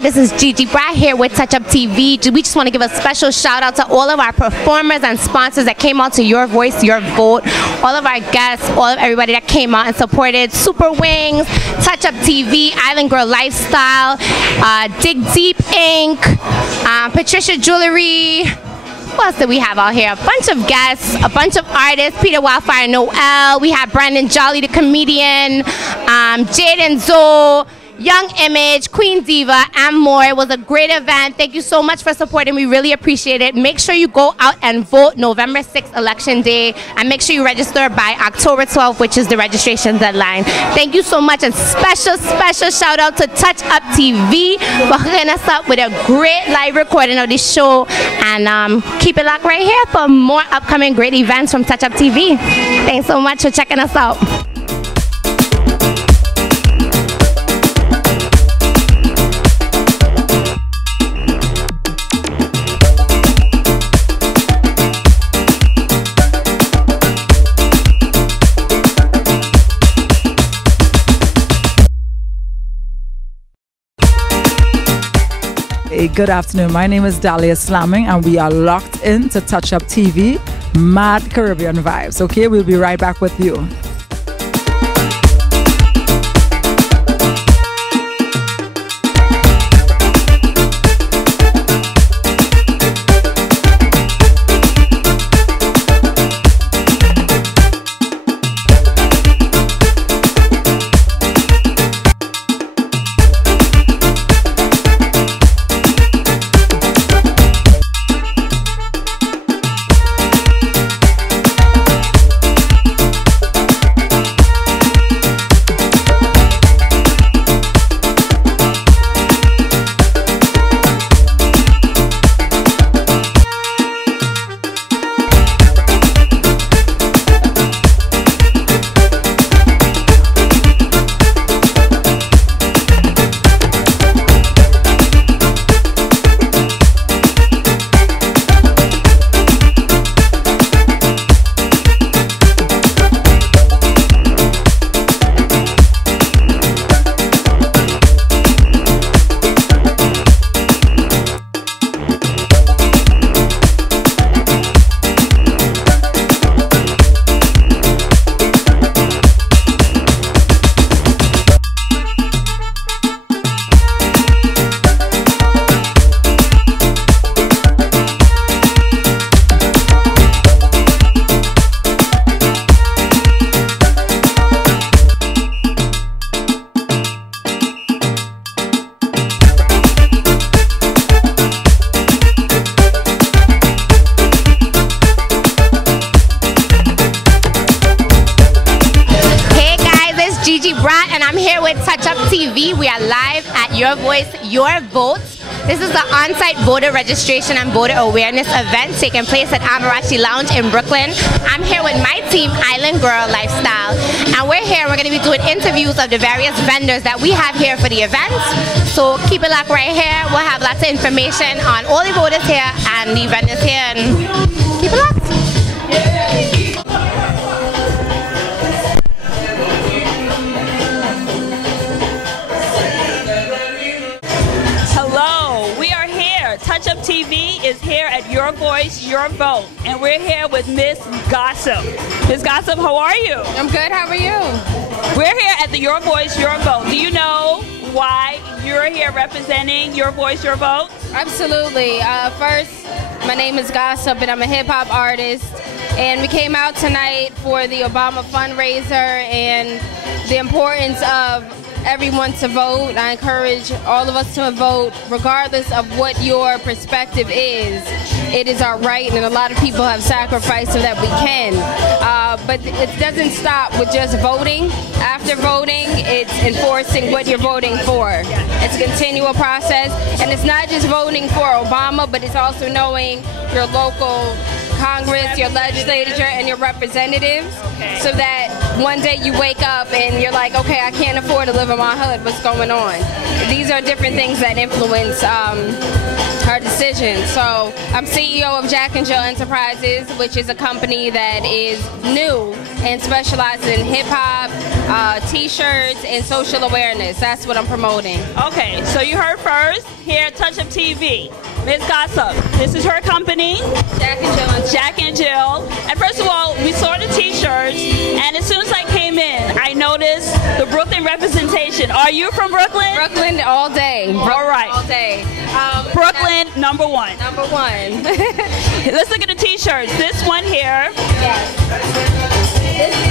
This is Gigi Bratt here with Touch Up TV. We just want to give a special shout out to all of our performers and sponsors that came out to Your Voice, Your Vote. All of our guests, all of everybody that came out and supported Super Wings, Touch Up TV, Island Girl Lifestyle, Dig Deep Inc., Patricia Jewelry. What else did we have out here? A bunch of guests, a bunch of artists, Peter Wildfire Noel. We have Brandon Jolly, the comedian, Jaden Zoe, Young Image, Queen Diva, and more. It was a great event. Thank you so much for supporting. We really appreciate it. Make sure you go out and vote November 6th, Election Day, and make sure you register by October 12th, which is the registration deadline. Thank you so much, and special shout out to Touch Up TV for hooking us up with a great live recording of this show. And keep it locked right here for more upcoming great events from Touch Up TV. Thanks so much for checking us out. Good afternoon. My name is Dahlia Slamming, and we are locked in to Touch Up TV, Mad Caribbean Vibes. Okay, we'll be right back with you. Bratt, and I'm here with Touch Up TV. We are live at Your Voice, Your Vote. This is the on-site voter registration and voter awareness event taking place at Amarachi Lounge in Brooklyn. I'm here with my team, Island Girl Lifestyle, and we're here. We're going to be doing interviews of the various vendors that we have here for the event. So keep it locked right here. We'll have lots of information on all the voters here and the vendors here, and keep it locked. Touch Up TV is here at Your Voice, Your Vote, and we're here with Miss Gossip. Miss Gossip, how are you? I'm good, how are you? We're here at the Your Voice, Your Vote. Do you know why you're here representing Your Voice, Your Vote? Absolutely. First, my name is Gossip, and I'm a hip-hop artist, and we came out tonight for the Obama fundraiser and the importance of everyone to vote. I encourage all of us to vote regardless of what your perspective is. It is our right, and a lot of people have sacrificed so that we can. But it doesn't stop with just voting. After voting, it's enforcing what you're voting for. It's a continual process, and it's not just voting for Obama, but it's also knowing your local Congress, your legislature, and your representatives, so that one day you wake up and you're like, okay, I can't afford to live in my hood. What's going on? These are different things that influence her decision. So I'm CEO of Jack and Jill Enterprises, which is a company that is new and specializes in hip-hop, t-shirts, and social awareness. That's what I'm promoting. Okay, so you heard first here at Touch Up TV. Ms. Gossip, this is her company, Jack and Jill. Jack and Jill. And first of all, we saw the t-shirts, and as soon as I came in, I noticed the Brooklyn representation. Are you from Brooklyn? Brooklyn all day. All right. All day. Brooklyn, number one. Number one. Let's look at the t-shirts. This one here. Yes. This is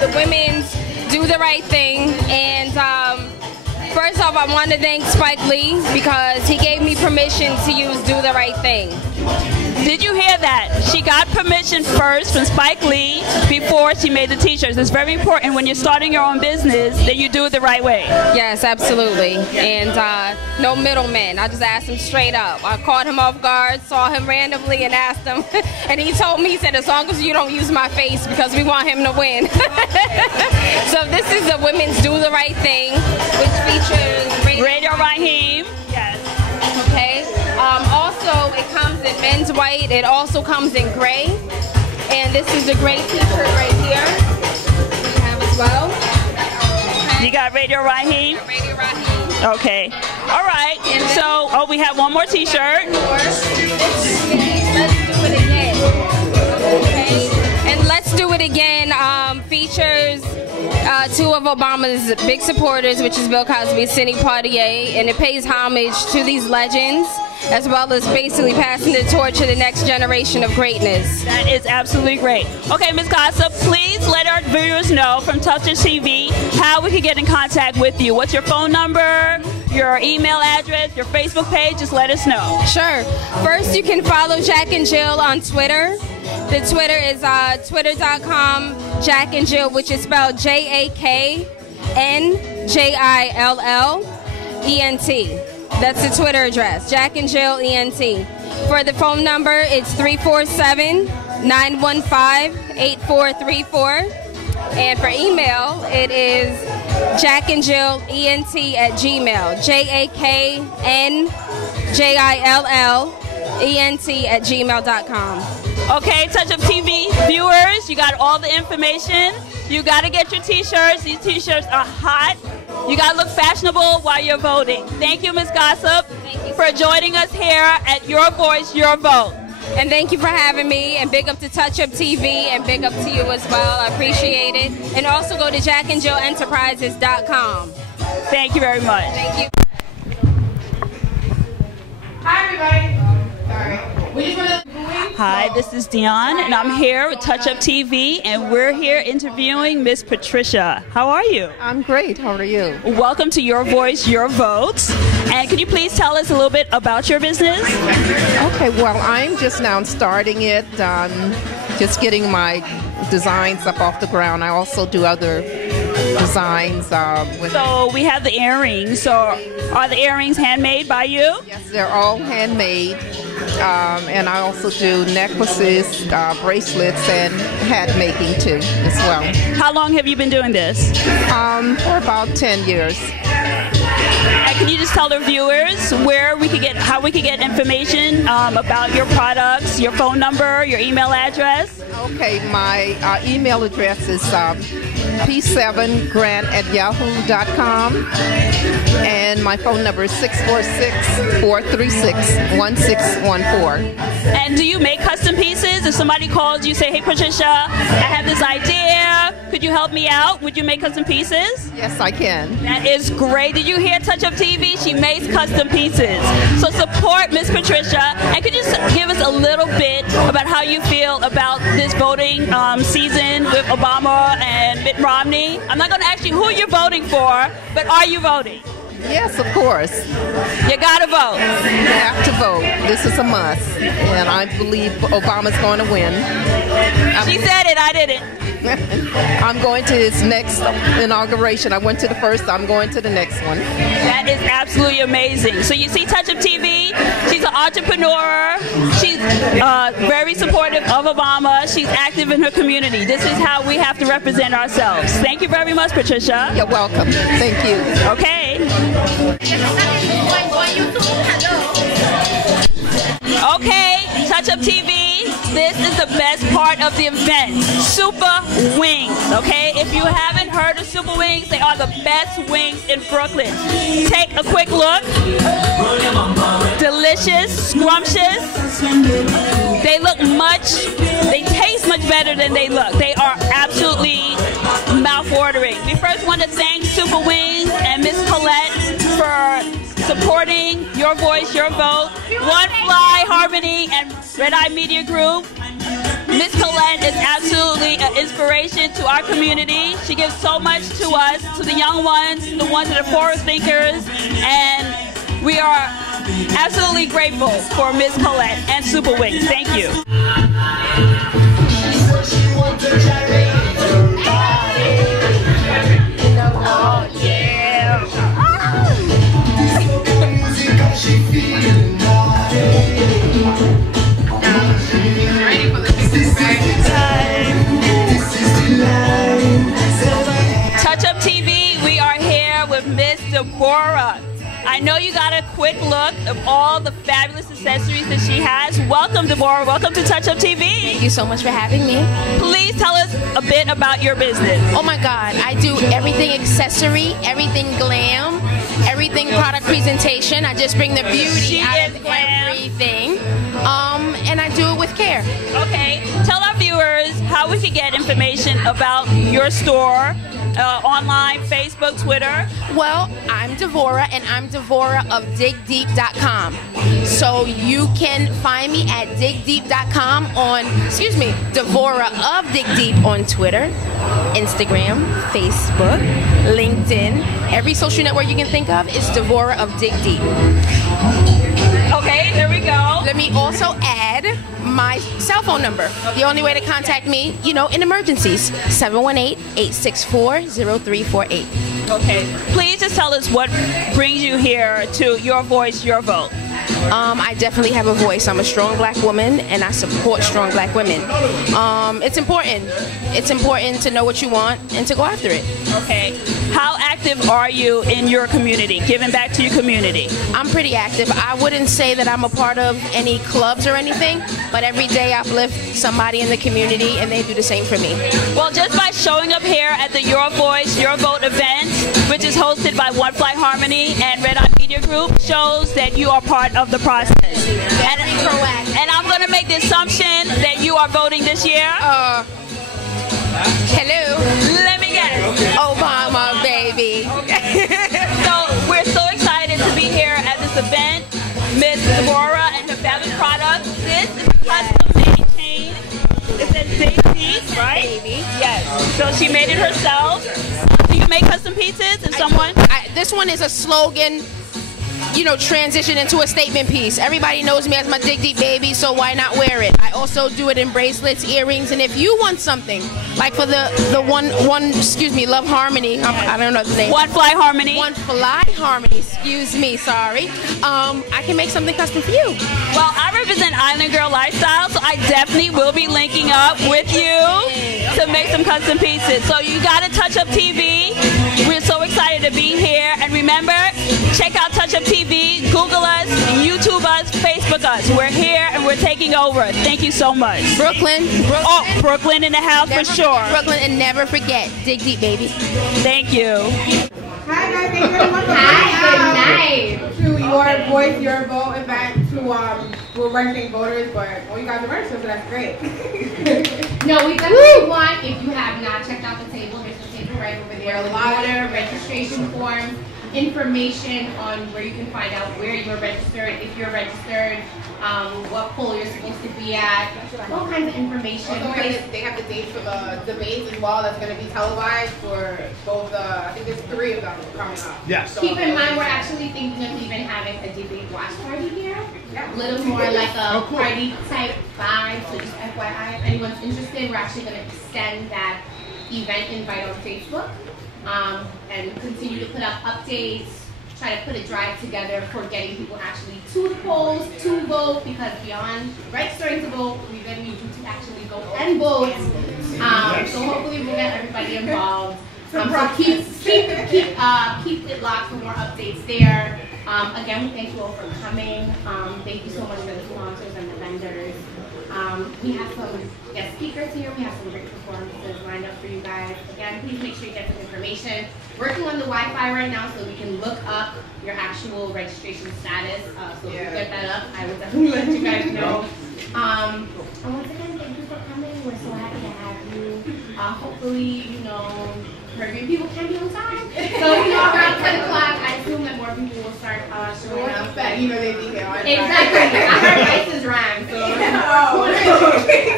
the women's Do the Right Thing. And first off, I want to thank Spike Lee because he gave me permission to use Do the Right Thing. Did you hear that? She got permission first from Spike Lee before she made the t-shirts. It's very important when you're starting your own business that you do it the right way. Yes, absolutely. And no middlemen. I just asked him straight up. I caught him off guard, saw him randomly and asked him. And he told me, he said, as long as you don't use my face because we want him to win. So this is the Women's Do the Right Thing, which features Radio Raheem. Yes. Okay. Also, it comes in men's white. It also comes in gray. And this is a gray t-shirt right here. We have as well. Okay. You got Radio Raheem? Radio Raheem. Okay. All right. So, we have one more t-shirt. Let's do it again. Okay. And Let's Do It Again features two of Obama's big supporters, which is Bill Cosby and Sidney Poitier, and it pays homage to these legends, as well as basically passing the torch to the next generation of greatness. That is absolutely great. Okay, Ms. Gossip, please let our viewers know from Touch Up TV how we can get in contact with you. What's your phone number, your email address, your Facebook page? Just let us know. Sure. First, you can follow Jack and Jill on Twitter. The Twitter is twitter.com Jack and Jill, which is spelled JAKNJILLENT. That's the Twitter address, Jack and Jill ENT. For the phone number, it's 347-915-8434. And for email, it is jackandjillent@gmail. JAKNJILLENT@gmail.com. Okay, Touch Up TV viewers, you got all the information. You got to get your t-shirts. These t-shirts are hot. You got to look fashionable while you're voting. Thank you, Ms. Gossip, for joining us here at Your Voice, Your Vote. And thank you for having me, and big up to Touch Up TV, and big up to you as well. I appreciate it. And also go to jackandjillenterprises.com. Thank you very much. Thank you. Hi, everybody. Sorry. Hi, this is Dion, and I'm here with Touch Up TV, and we're here interviewing Miss Patricia. How are you? I'm great. How are you? Welcome to Your Voice, Your Vote. And can you please tell us a little bit about your business? Okay, well, I'm just now starting it, just getting my designs up off the ground. I also do other designs. So we have the earrings. So are the earrings handmade by you? Yes, they're all handmade. And I also do necklaces, bracelets, and hat making too as well. How long have you been doing this? For about 10 years. And can you just tell the viewers where we could get, how we could get information about your products, your phone number, your email address? Okay, my email address is p7grant@yahoo.com, and my phone number is 646-436-1614. And do you make custom pieces? If somebody calls you, say, hey Patricia, I have this idea, could you help me out? Would you make custom pieces? Yes, I can. That is great. Did you hear Touch Up TV? She makes custom pieces. So support Miss Patricia. And could you just give us a little bit about how you feel about this voting season with Obama and Mitt Romney? I'm not going to ask you who you're voting for, but are you voting? Yes, of course. You got to vote. You have to vote. This is a must. And I believe Obama's going to win. She said it, I didn't. I'm going to this next inauguration. I went to the first, I'm going to the next one. That is absolutely amazing. So you see Touch Up TV, she's an entrepreneur, she's very supportive of Obama, she's active in her community. This is how we have to represent ourselves. Thank you very much, Patricia. You're welcome. Thank you. Okay. Okay, Touch Up TV, this is the best part of the event, Super Wings, okay? If you haven't heard of Super Wings, they are the best wings in Brooklyn. Take a quick look. Delicious, scrumptious. They taste much better than they look. They are absolutely mouth-watering. We first want to thank Super Wings and Miss Colette for supporting Your Voice, Your Vote, One Fly Harmony, and Red Eye Media Group. Miss Colette is absolutely an inspiration to our community. She gives so much to us, to the young ones, the ones that are forward thinkers, and we are absolutely grateful for Miss Colette and Super Wings. Thank you. Oh, yeah. Touch Up TV, we are here with Miss Deborah. I know you got a quick look of all the fabulous accessories that she has. Welcome, Deborah. Welcome to Touch Up TV. Thank you so much for having me. Please tell us a bit about your business. Oh my God, I do everything accessory, everything glam, everything product presentation. I just bring the beauty out of everything. And I do it with care. Okay, tell our viewers how we can get information about your store, online, Facebook, Twitter. Well, I'm Devorah, and I'm Devorah of DigDeep.com. So you can find me at DigDeep.com on, Devorah of Dig Deep on Twitter, Instagram, Facebook, LinkedIn. Every social network you can think of is Devorah of Dig Deep. Okay, there we go. Let me also add my cell phone number. The only way to contact me, in emergencies, 718-864-0348. Okay. Please just tell us what brings you here to Your Voice, Your Vote. I definitely have a voice. I'm a strong black woman, and I support strong black women. It's important. It's important to know what you want and to go after it. Okay. How active are you in your community, giving back to your community? I'm pretty active. I wouldn't say that I'm a part of any clubs or anything, but every day I uplift somebody in the community, and they do the same for me. Well, just by showing up here at the Your Voice, Your Vote event, which is hosted by One Fly Harmony and Red Eye Media Group, shows that you are part of the process. And I'm going to make the assumption that you are voting this year. Hello. Let me guess. Obama, baby. Okay. So we're so excited to be here at this event. Miss Deborah and her fabulous product. This is a custom-made chain. It says Dig Deep, right? Baby. Yes. So she made it herself. Do you make custom pieces and someone? This one is a slogan, transition into a statement piece. Everybody knows me as my Dig Deep baby, so why not wear it? I also do it in bracelets, earrings, and if you want something, like for the Love Harmony, I don't know the name. One Fly Harmony. One Fly Harmony, sorry. I can make something custom for you. Well, I represent Island Girl Lifestyle, so I definitely will be linking up with you to make some custom pieces. So you got to Touch Up TV. We're so excited to be here. And remember, check out Touch Up TV, Google us, YouTube us, Facebook us. We're here and we're taking over. Thank you so much. Brooklyn. Oh, Brooklyn in the house Never for sure. Brooklyn, and never forget, Dig Deep, baby. Thank you. Hi guys, thank you very much for coming out to Your Voice, Your Vote event. We're registering voters, but you guys are registered, so that's great. No, we definitely want, if you have not checked out the table, there's a table right over there, a lot of registration forms, information on where you can find out where you're registered, if you're registered, what poll you're supposed to be at, all kinds of information. They have the dates for the debates as well. That's going to be televised for both I think there's 3 of them coming up. Yes. Keep in mind, we're actually thinking of even having a debate watch party here. a little more like a party type vibe. So just FYI, if anyone's interested, we're actually going to extend that event invite on Facebook and continue to put up updates, try to put a drive together for getting people actually to the polls, to vote, because beyond registering to vote, we then need you to actually go and vote. So hopefully we'll get everybody involved. So keep it locked for more updates there. Again, we thank you all for coming. Thank you so much for the sponsors and the vendors. We have some guest speakers here. We have some great performances lined up for you guys. Again, please make sure you get some information. Working on the Wi-Fi right now so we can look up your actual registration status. So if you get that up, I will definitely let you guys know. And once again, thank you for coming. We're so happy to have you. Hopefully, you know, Caribbean people can be on time. So, you know, around 10 o'clock, I assume that more people will start showing up. You know, they be here on time. Exactly. I heard license rhyme.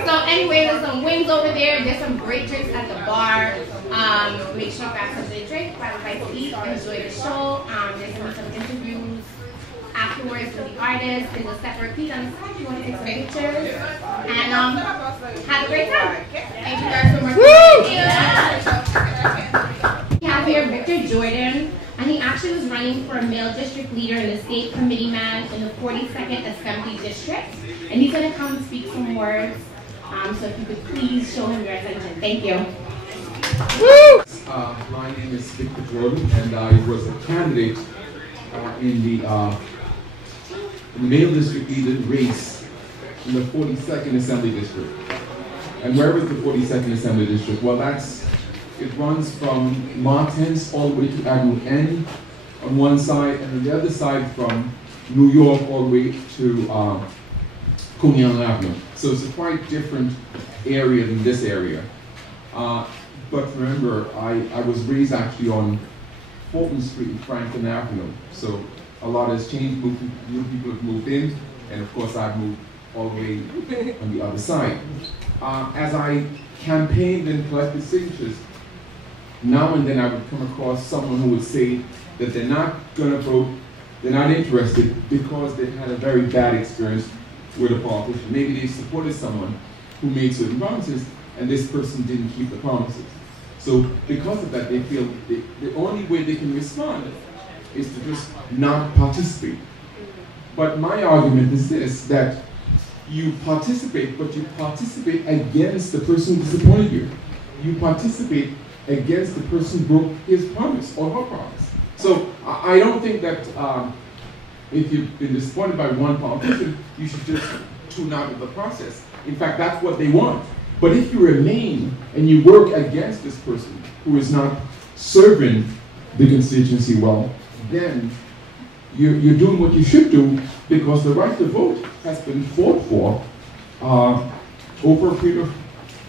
So anyway, there's some wings over there. There's some great drinks at the bar. Make sure you grab something to drink, grab a bite to eat, enjoy the show. There's going to be some interviews afterwards with the artists. There's a separate piece on the side if you want to take some pictures. And have a great time. Thank you guys so much. We have here Victor Jordan, and he actually was running for a male district leader in the state committee man in the 42nd Assembly District. And he's going to come and speak some words. So if you could please show him your attention. Thank you. My name is Victor Jordan, and I was a candidate in the male district leader race in the 42nd Assembly District. And where was the 42nd Assembly District? Well, it runs from Martins all the way to Avenue N on one side, and on the other side from New York all the way to Coney Island Avenue. So it's a quite different area than this area. But remember, I was raised actually on Fulton Street and Franklin Avenue. So a lot has changed, new people have moved in, and of course I've moved all the way on the other side. As I campaigned and collected signatures, now and then I would come across someone who would say that they're not going to vote, they're not interested because they've had a very bad experience with a politician. Maybe they supported someone who made certain promises and this person didn't keep the promises. So because of that, they feel the only way they can respond is to just not participate. But my argument is this, that you participate, but you participate against the person who disappointed you. You participate against the person who broke his promise or her promise. So I don't think that if you've been disappointed by one politician, you should just tune out of the process. In fact, that's what they want. But if you remain and you work against this person who is not serving the constituency well, then you're doing what you should do, because the right to vote has been fought for over a period of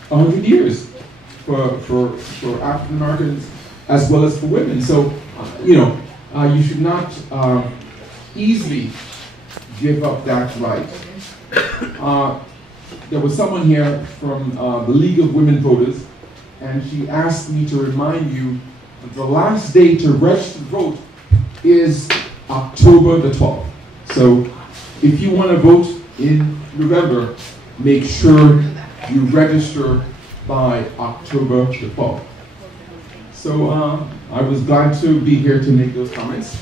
100 years for African Americans as well as for women. So, you should not easily give up that right. There was someone here from the League of Women Voters, and she asked me to remind you that the last day to register to vote is October the 12th. So if you want to vote in November, make sure you register by October the 12th. So I was glad to be here to make those comments,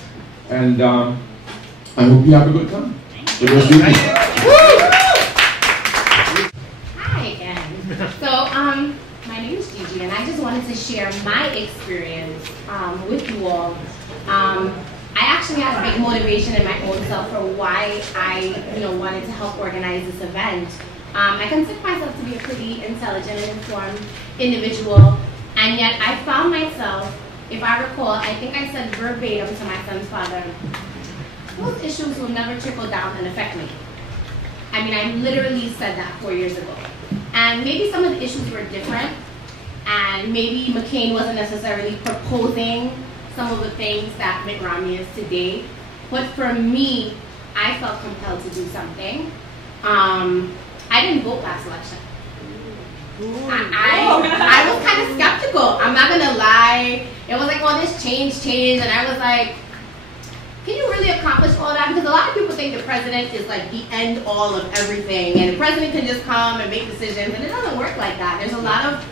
and I hope you have a good time. Hi again. So my name is Gigi, and I just wanted to share my experience with you all. I actually had a big motivation in my own self for why I, wanted to help organize this event. I consider myself to be a pretty intelligent and informed individual, and yet I found myself, if I recall, I think I said verbatim to my son's father, those issues will never trickle down and affect me. I mean, I literally said that 4 years ago. And maybe some of the issues were different, and maybe McCain wasn't necessarily proposing some of the things that Mitt Romney is today. But for me, I felt compelled to do something. I didn't vote last election. I was kind of skeptical. I'm not gonna lie. It was like, oh, this change, and I was like, can you really accomplish all that? Because a lot of people think think the president is like the end all of everything, and the president can just come and make decisions, and it doesn't work like that. There's a lot of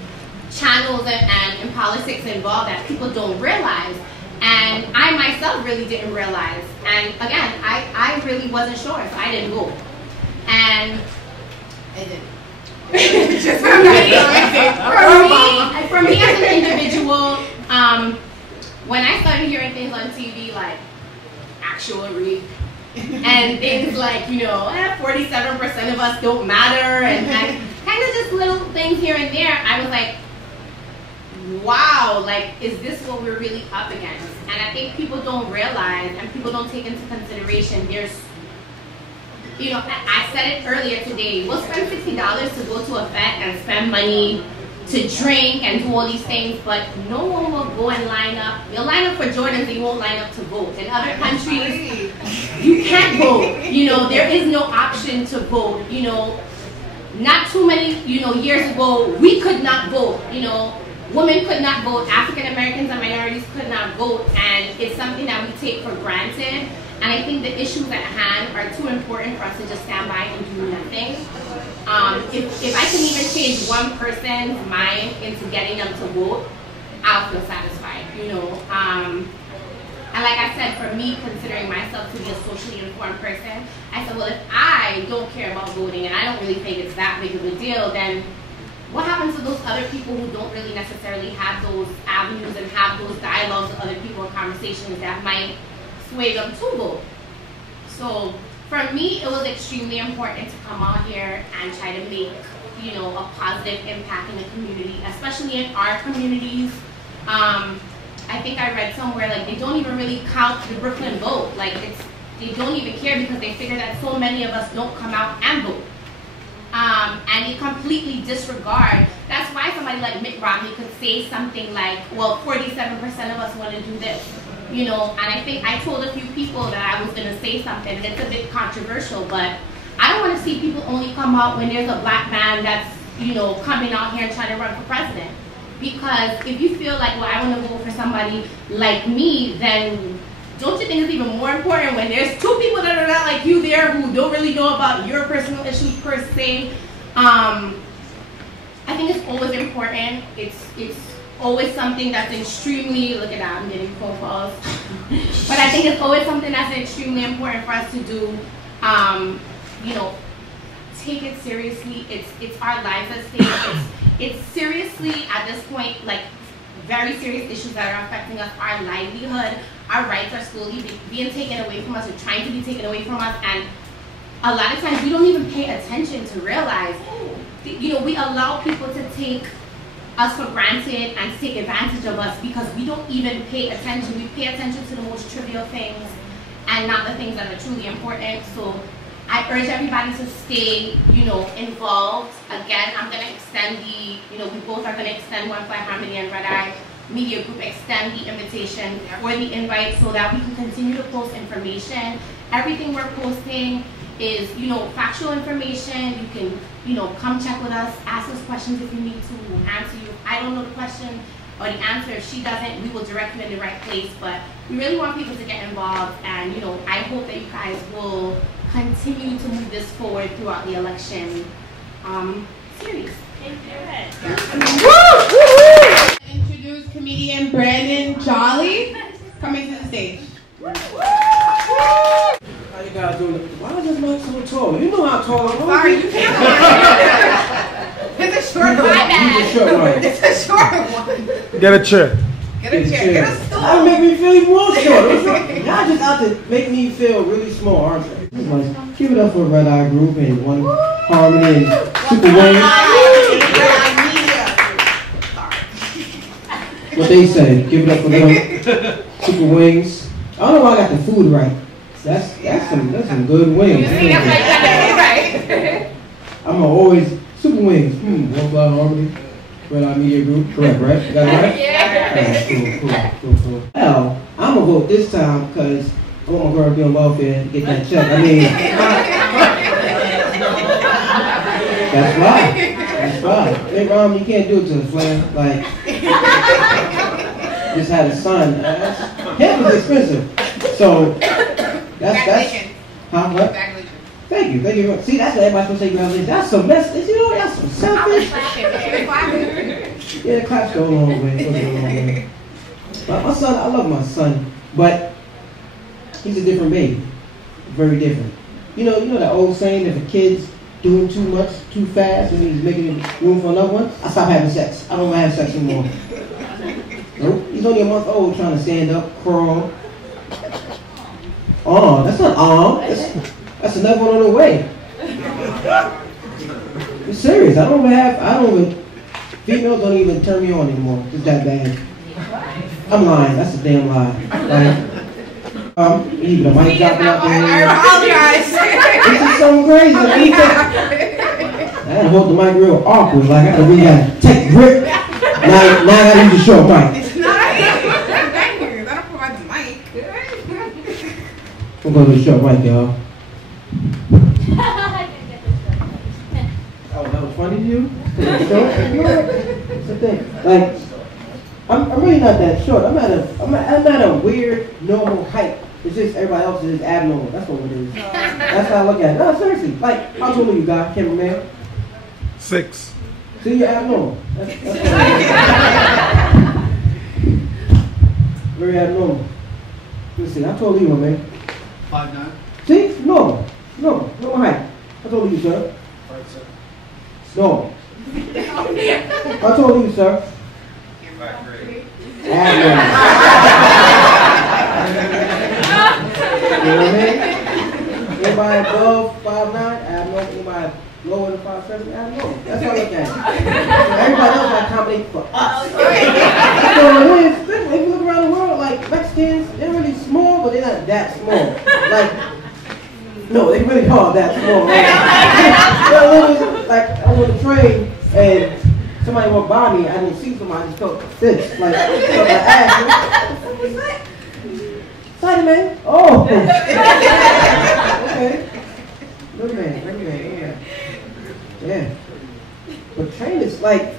channels and politics involved that people don't realize, and I myself really didn't realize. And again, I really wasn't sure, so I didn't go. And I didn't. For me as an individual, when I started hearing things on TV like actual rape and things like, 47% of us don't matter, and kind of just little things here and there, I was like, wow, like, is this what we're really up against? And I think people don't realize and people don't take into consideration there's, I said it earlier today, we'll spend $60 to go to a event and spend money to drink and do all these things, but no one will go and line up. You'll line up for Jordans, they won't line up to vote. In other countries, you can't vote. There is no option to vote. Not too many, years ago, we could not vote. Women could not vote, African Americans and minorities could not vote, and it's something that we take for granted. And I think the issues at hand are too important for us to just stand by and do nothing. If I can even change one person's mind into getting them to vote, I'll feel satisfied, And like I said, for me, considering myself to be a socially informed person, I said, well, if I don't care about voting and I don't really think it's that big of a deal, then what happens to those other people who don't really necessarily have those avenues and have those dialogues with other people and conversations that might sway them to vote? So for me, it was extremely important to come out here and try to make, a positive impact in the community, especially in our communities. I think I read somewhere, like, they don't even really count the Brooklyn vote. Like, they don't even care because they figure that so many of us don't come out and vote. And they completely disregard. That's why somebody like Mitt Romney could say something like, well, 47% of us want to do this. And I think I told a few people that I was going to say something, and it's a bit controversial, but I don't want to see people only come out when there's a black man that's, coming out here and trying to run for president. Because if you feel like, well, I want to vote for somebody like me, then don't you think it's even more important when there's two people that are not like you there who don't really know about your personal issues per se? I think it's always important. It's always something that's extremely, look at that, I'm getting phone calls. But I think it's always something that's extremely important for us to do. Take it seriously. It's our lives at stake. It's seriously, at this point, like, very serious issues that are affecting us, our livelihood. Our rights are slowly being taken away from us, or trying to be taken away from us, and a lot of times we don't even pay attention to realize, we allow people to take us for granted and to take advantage of us because we don't even pay attention. We pay attention to the most trivial things and not the things that are truly important. So I urge everybody to stay, involved. Again, I'm going to extend we both are going to extend One Fly Harmony and Red Eye Media Group, extend the invitation for the invite so that we can continue to post information. Everything we're posting is, factual information. You can, come check with us, ask us questions if you need to, we'll answer you. If I don't know the question or the answer, if she doesn't, we will direct you in the right place. But we really want people to get involved, and, I hope that you guys will continue to move this forward throughout the election series. Introduce comedian Brandon Jolly coming to the stage. How you guys doing? Why is this mic so tall? You know how tall I am. Sorry, you can't. It's a short one. It's a short one. Get a chair. Get a chair. Get a stool. That make me feel even more short. Y'all just out to make me feel really small, aren't you? Give it up for Red Eye Group and One Harmony and Super Wings. What they say, give it up for them. Super Wings. I don't know why I got the food right. That's some good wings. I'm always Super Wings. One Fly Harmony, Red Eye Media Group. Correct, right? You got it right? Yeah. Cool. Well, I'm gonna vote this time because I want my girl to be on welfare and get that check. I mean, that's right. Hey, Rom, you can't do it to the flame. Like, just had a son. Hemp is expensive. So, Huh? What? Congratulations. Thank you. Thank you. See, that's what everybody's supposed to say congratulations. That's some mess. You know, that's some selfish. Yeah, the claps go a long way. My son, I love my son, but he's a different baby. Very different. You know that old saying, if a kid's doing too much, too fast, and he's making room for another one, I stop having sex. I don't want to have sex anymore. Nope. He's only a month old trying to stand up, crawl. Oh, that's not that's another one on the way. I'm serious. Females don't even turn me on anymore. It's that bad. I'm lying. That's a damn lie. Right? Even the mic dropping out there. I apologize. This is so crazy. I had to hold the mic real awkward. Like I gotta take a grip. Now I gotta use the short mic. It's not. Thank you. I don't provide the mic. We'll go to the short mic, y'all. Oh, that was funny to you? That's the thing. Like, I'm really not that short. I'm at a weird, normal height. It's just everybody else is abnormal. That's what it is. That's how I look at it. No, seriously. Like, how tall are you, guy, cameraman? 6. See, you're abnormal. That's very abnormal. Let's see, how tall are you, my man? 5'9". See? Normal height. How tall are you, sir? 5'7". Normal. How tall are you, sir? 5'3". Abnormal. You know what I mean? Anybody above 5'9", abnormal. Anybody lower than 5'7", abnormal. That's how I look at it. So everybody else got to accommodate for us. That's what it is. If you look around the world, like Mexicans, they're really small, but they're not that small. Like, no, they really are that small. Like, I was on the train and somebody walked by me. I didn't see somebody. I just felt this. Like, I asked, what the fuck was that? Sorry, man. Oh. Okay. Good man. Yeah. But train is like,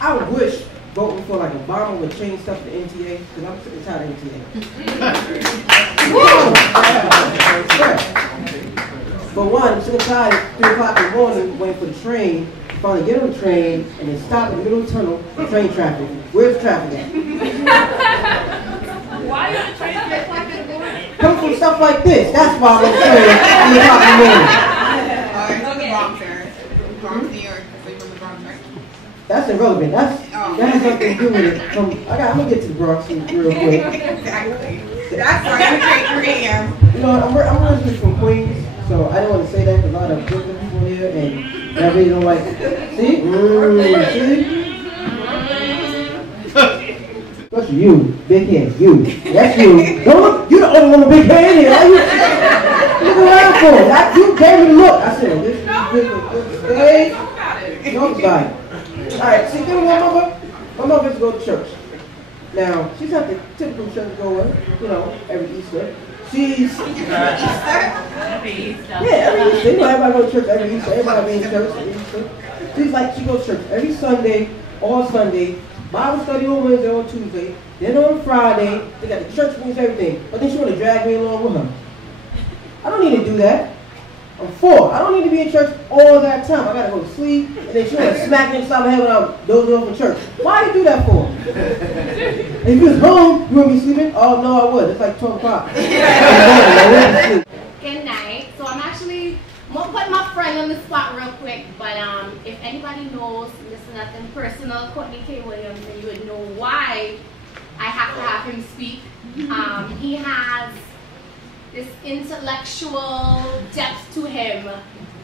I wish voting for like Obama would change stuff to NTA, because I'm sick and tired of NTA. For one, I'm sick and tired at 3 o'clock in the morning waiting for the train, finally get on the train, and then stop in the middle of the tunnel for train traffic. Where's the traffic at? Why are the trains at 3 o'clock in the morning? Come from stuff like this. That's why I'm on the train at 3 o'clock in the morning. It's in the Bronx, sir. Bronx, New York. So you're from the Bronx, right? That's irrelevant. That has nothing to do with it. I'm gonna get to the Bronx real quick. Exactly. That's why you take 3 a.m. You know, I'm originally from Queens, so I don't want to say that because a lot of Brooklyn people here, and I really don't like. See? See? That's you, big head, you. That's you. Don't look. You're the only one with big head here. Why you look around for? You gave me the look. I said, this is no guy. All right, see, you know my mother? My mother used to go to church. Now, she's not the typical church goer, you know, every Easter. She's yeah, every Easter. You know, everybody go to church every Easter. Everybody be in church every Easter. She's like, she goes to church every Sunday, all Sunday. Bible study on Wednesday or Tuesday. Then on Friday, they got the church meetings, everything. But then she want to drag me along with her. I don't need to do that. I'm 4. I don't need to be in church all that time. I gotta go to sleep, and then she want to smack me inside my head when I'm dozing off in church. Why do you do that for? If you was home, you wouldn't be sleeping? Oh no, I would. It's like 12 o'clock. Good night. So I'm actually gonna put my friend on the spot real quick, but if anybody knows, listen, nothing personal, Courtney K. Williams, then you would know why I have to have him speak. He has this intellectual depth to him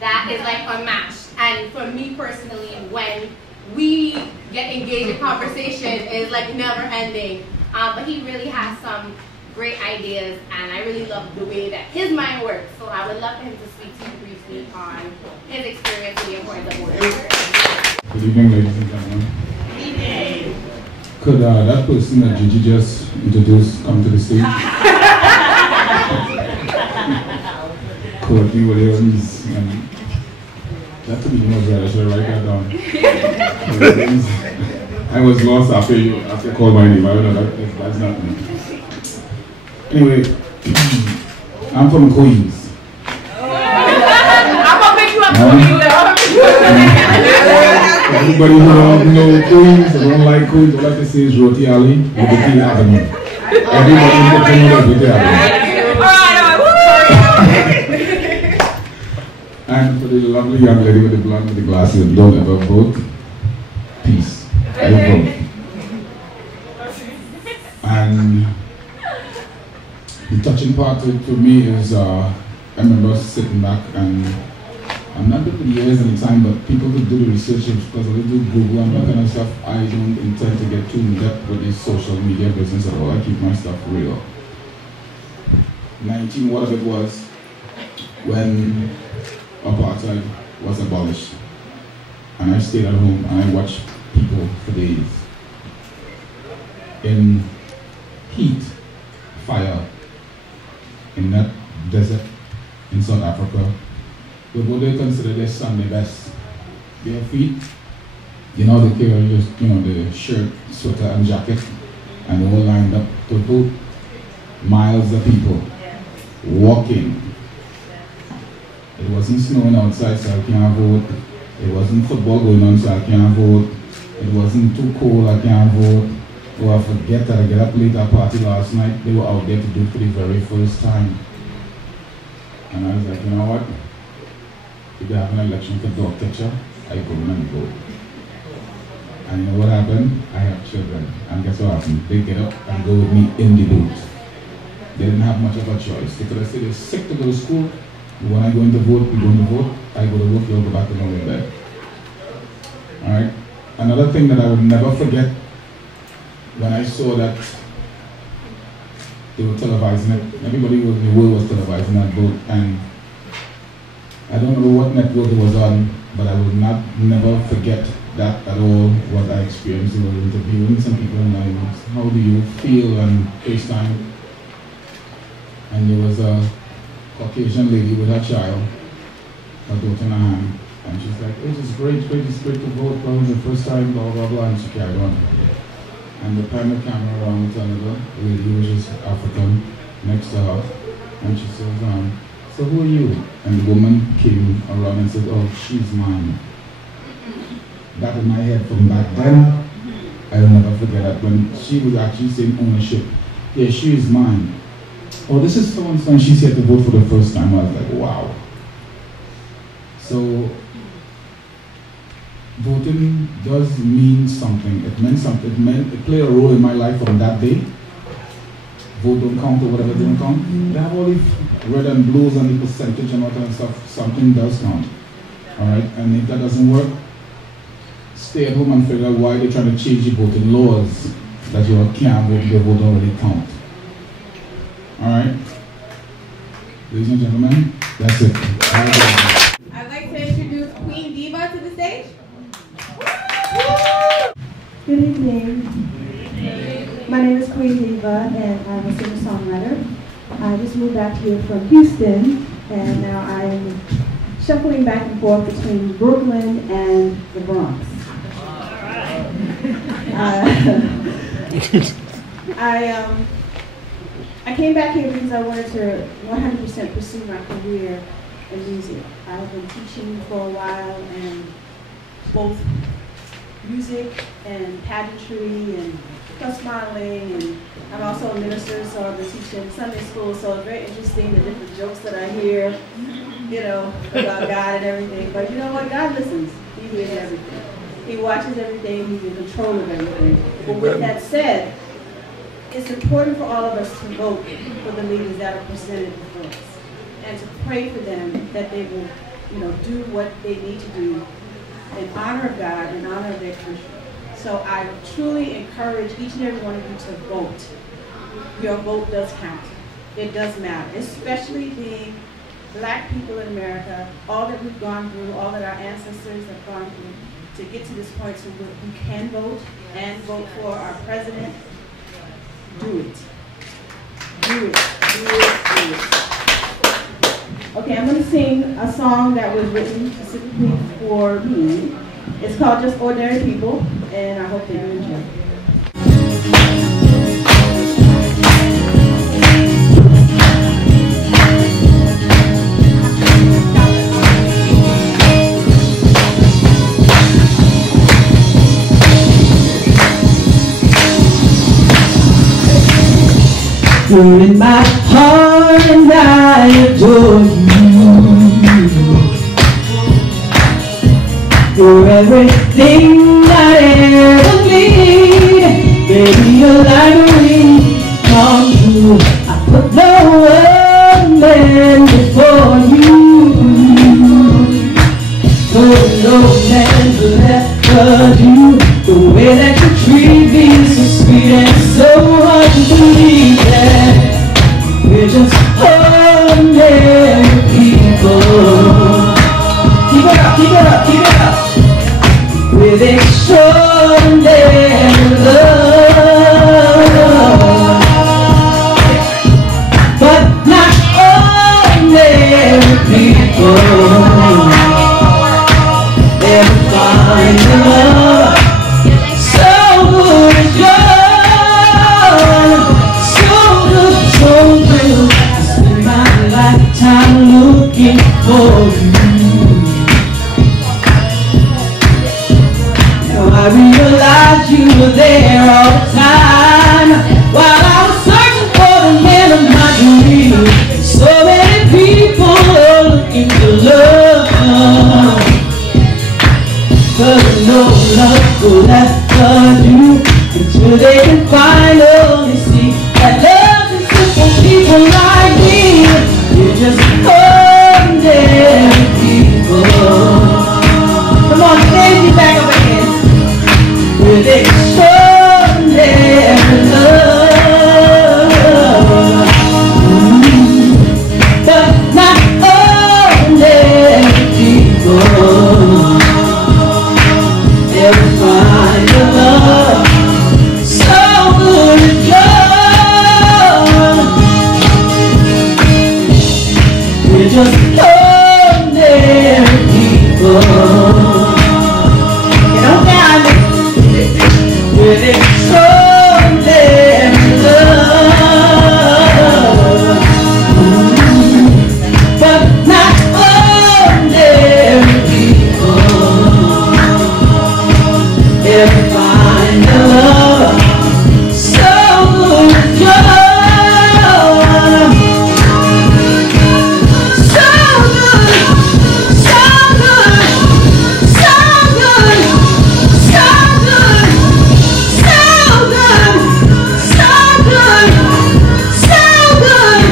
that is like unmatched. And for me personally, when we get engaged in conversation, it's like never ending. But he really has some great ideas, and I really love the way that his mind works. So I would love for him to speak to you briefly on his experience with the importance of voting. Good evening, ladies and gentlemen. Good evening. Could that person that Gigi just introduced come to the stage? Courtney Williams. That's to be known that I should write that down. I was lost after you called my name. I don't know, that's not me. Anyway, I'm from Queens. I'm gonna pick you up Queens. Everybody who don't know Queens, or don't like Queens, all I have to say is Roti Alley, Liberty Avenue. Everybody in the Queens is Liberty Avenue. And for the lovely young lady with the blonde with the glasses, don't ever vote. Peace. I vote. And the touching part for me is I remember sitting back and I'm not doing the years and the time, but people could do the research because I do Google and that kind of stuff. I don't intend to get too in depth with this social media business at all. I keep my stuff real. 19, what of it was when apartheid was abolished. And I stayed at home and I watched people for days in heat, fire, in that desert in South Africa, with what they consider their Sunday best. Bare feet, you know, they carry just, you know, the shirt, sweater and jacket, and they all lined up to vote. Miles of people walking. It wasn't snowing outside, so I can't vote. It wasn't football going on, so I can't vote. It wasn't too cold, I can't vote. Oh, I forget that I get up late at a party last night. They were out there to do it for the very first time. And I was like, you know what? If they have an election for dog catcher, I go in and vote. And you know what happened? I have children. And guess what happened? They get up and go with me in the booth. They didn't have much of a choice. They could have said they're sick to go to school. When I go in to vote, we go in to vote. I go to work, you'll go back to my bed. Alright? Another thing that I would never forget when I saw that they were televising it, everybody in the world was televising that vote, and I don't know what network it was on, but I will never forget that at all, what I experienced. We were interviewing some people online. How do you feel on FaceTime? And there was a Caucasian lady with her child, her daughter in her hand, and she's like, oh, it's great to vote, probably the first time, blah, blah, blah, and she carried on. And they pan the camera around to another lady who was just African next to her, and she says, so who are you? And the woman came around and said, oh, she's mine. That in my head from back then, I'll never forget that. When she was actually saying ownership, yeah, she is mine. Oh, this is so-and-so, and she's here to vote for the first time. I was like, wow. So, voting does mean something. It meant something. It played a role in my life from that day. Vote don't count or whatever don't count. They have all these red and blues and the percentage and all that stuff. Something does count. Alright? And if that doesn't work, stay at home and figure out why they're trying to change the voting laws that you can't vote, your vote don't really count. Alright? Ladies and gentlemen, that's it. I'd like to introduce Queen Diva to the stage. Good evening. My name is Queen Diva, and I'm a singer-songwriter. I just moved back here from Houston, and now I'm shuffling back and forth between Brooklyn and the Bronx. I came back here because I wanted to 100% pursue my career in music. I've been teaching for a while, and both music and pageantry and plus modeling, and I'm also a minister, so I've been teaching Sunday school, so it's very interesting the different jokes that I hear, you know, about God and everything. But you know what? God listens. He hears everything. He watches everything. He's in control of everything. But with that said, it's important for all of us to vote for the leaders that are presented before us, and to pray for them that they will, you know, do what they need to do in honor of God, in honor of their country. So I truly encourage each and every one of you to vote. Your vote does count. It does matter, especially being Black people in America, all that we've gone through, all that our ancestors have gone through, to get to this point so we can vote and vote for our president. Do it. Do it. Do it. Do it. Okay, I'm going to sing a song that was written specifically for me. It's called Just Ordinary People, and I hope that you enjoy it. You're in my heart and I adore you. You're everything I ever need. Baby, you're like a dream come true. I put no one man before you. No man will ever do the way that you treat me is so sweet and so hard to believe that we're just ordinary people. Keep it up, keep it up, keep it up. With extraordinary love, but not ordinary people. Never find the love so good as yours. So good, so good. I spend my lifetime looking for you. Now I realize you were there all the time while I was searching for the man of my dreams. So many people are looking for love, but no love will ever do until they can finally see that love is simple people like me. You're just ordinary people. Come on, stand back up again. With extraordinary love, but not ordinary people. Never find a love so good as yours. We're just ordinary people. Get on down with extraordinary love, but not ordinary people. Never find a love so good as yours. So good, so good, so good, so good, so good, so good, so good,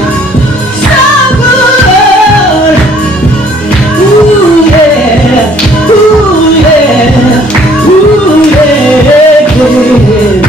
so good. Ooh yeah, ooh yeah, ooh yeah, yeah.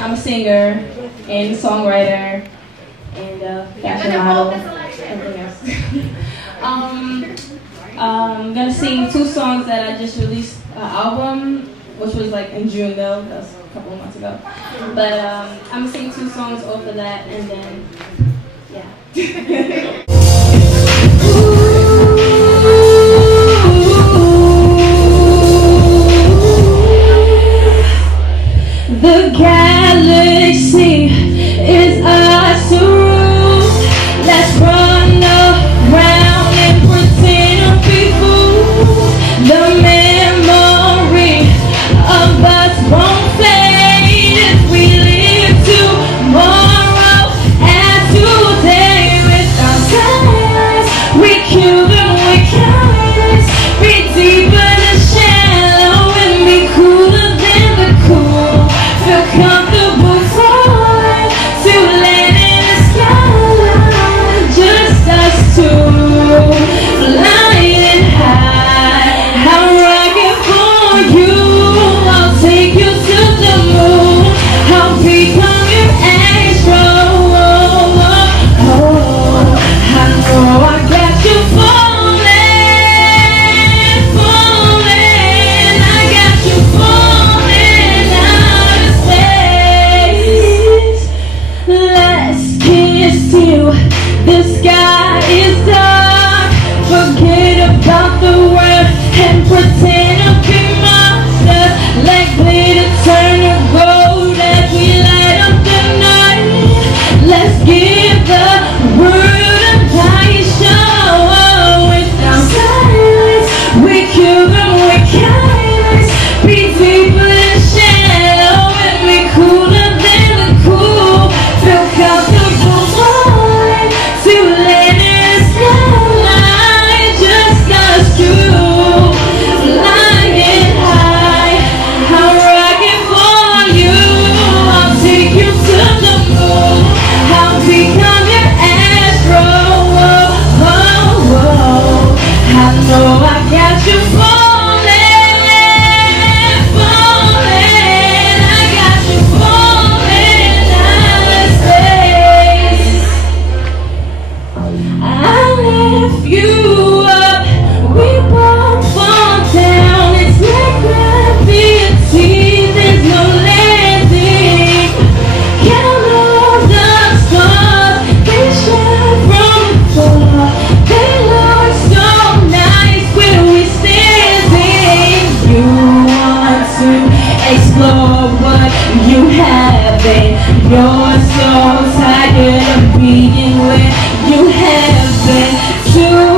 I'm a singer and songwriter and fashion model, everything else. I'm gonna sing 2 songs that I just released an album, which was like in June though. That's a couple of months ago. But I'm gonna sing 2 songs off of that, and then yeah. The galaxy is us to rule. Let's run around and pretend to be fools. The memory of us won't fade if we live tomorrow as today. Without silence, we kill them with kindness. Be deeper than shallow and be cooler than the cool. Feel comfortable falling to land in the skyline. Just us two, flying high. I'm rocking for you. I'll take you to the moon. I'll become your astro. I know I got you falling, falling. I got you falling out of space. Let's kiss till the sky is dark. Forget about the world and pretend to be monsters. Like glitter turn to gold as we light up the night. Let's give the world a nice show. Without silence, we kill them with kindness. Be deeper than shallow and be cooler than the cool. Feel comfortable falling to land in the skyline. Just us two, flying high. I'm rocking for you. I'll take you to the moon. I'll become your astro. I know I got you falling, falling. I got you falling out of space. I lift you up, we both fall down. It's like gravity, there's no landing. Count all the stars, they shine from afar. They look so nice when we standing. You want to explore what you haven't. You're so tired of being where you have been. Too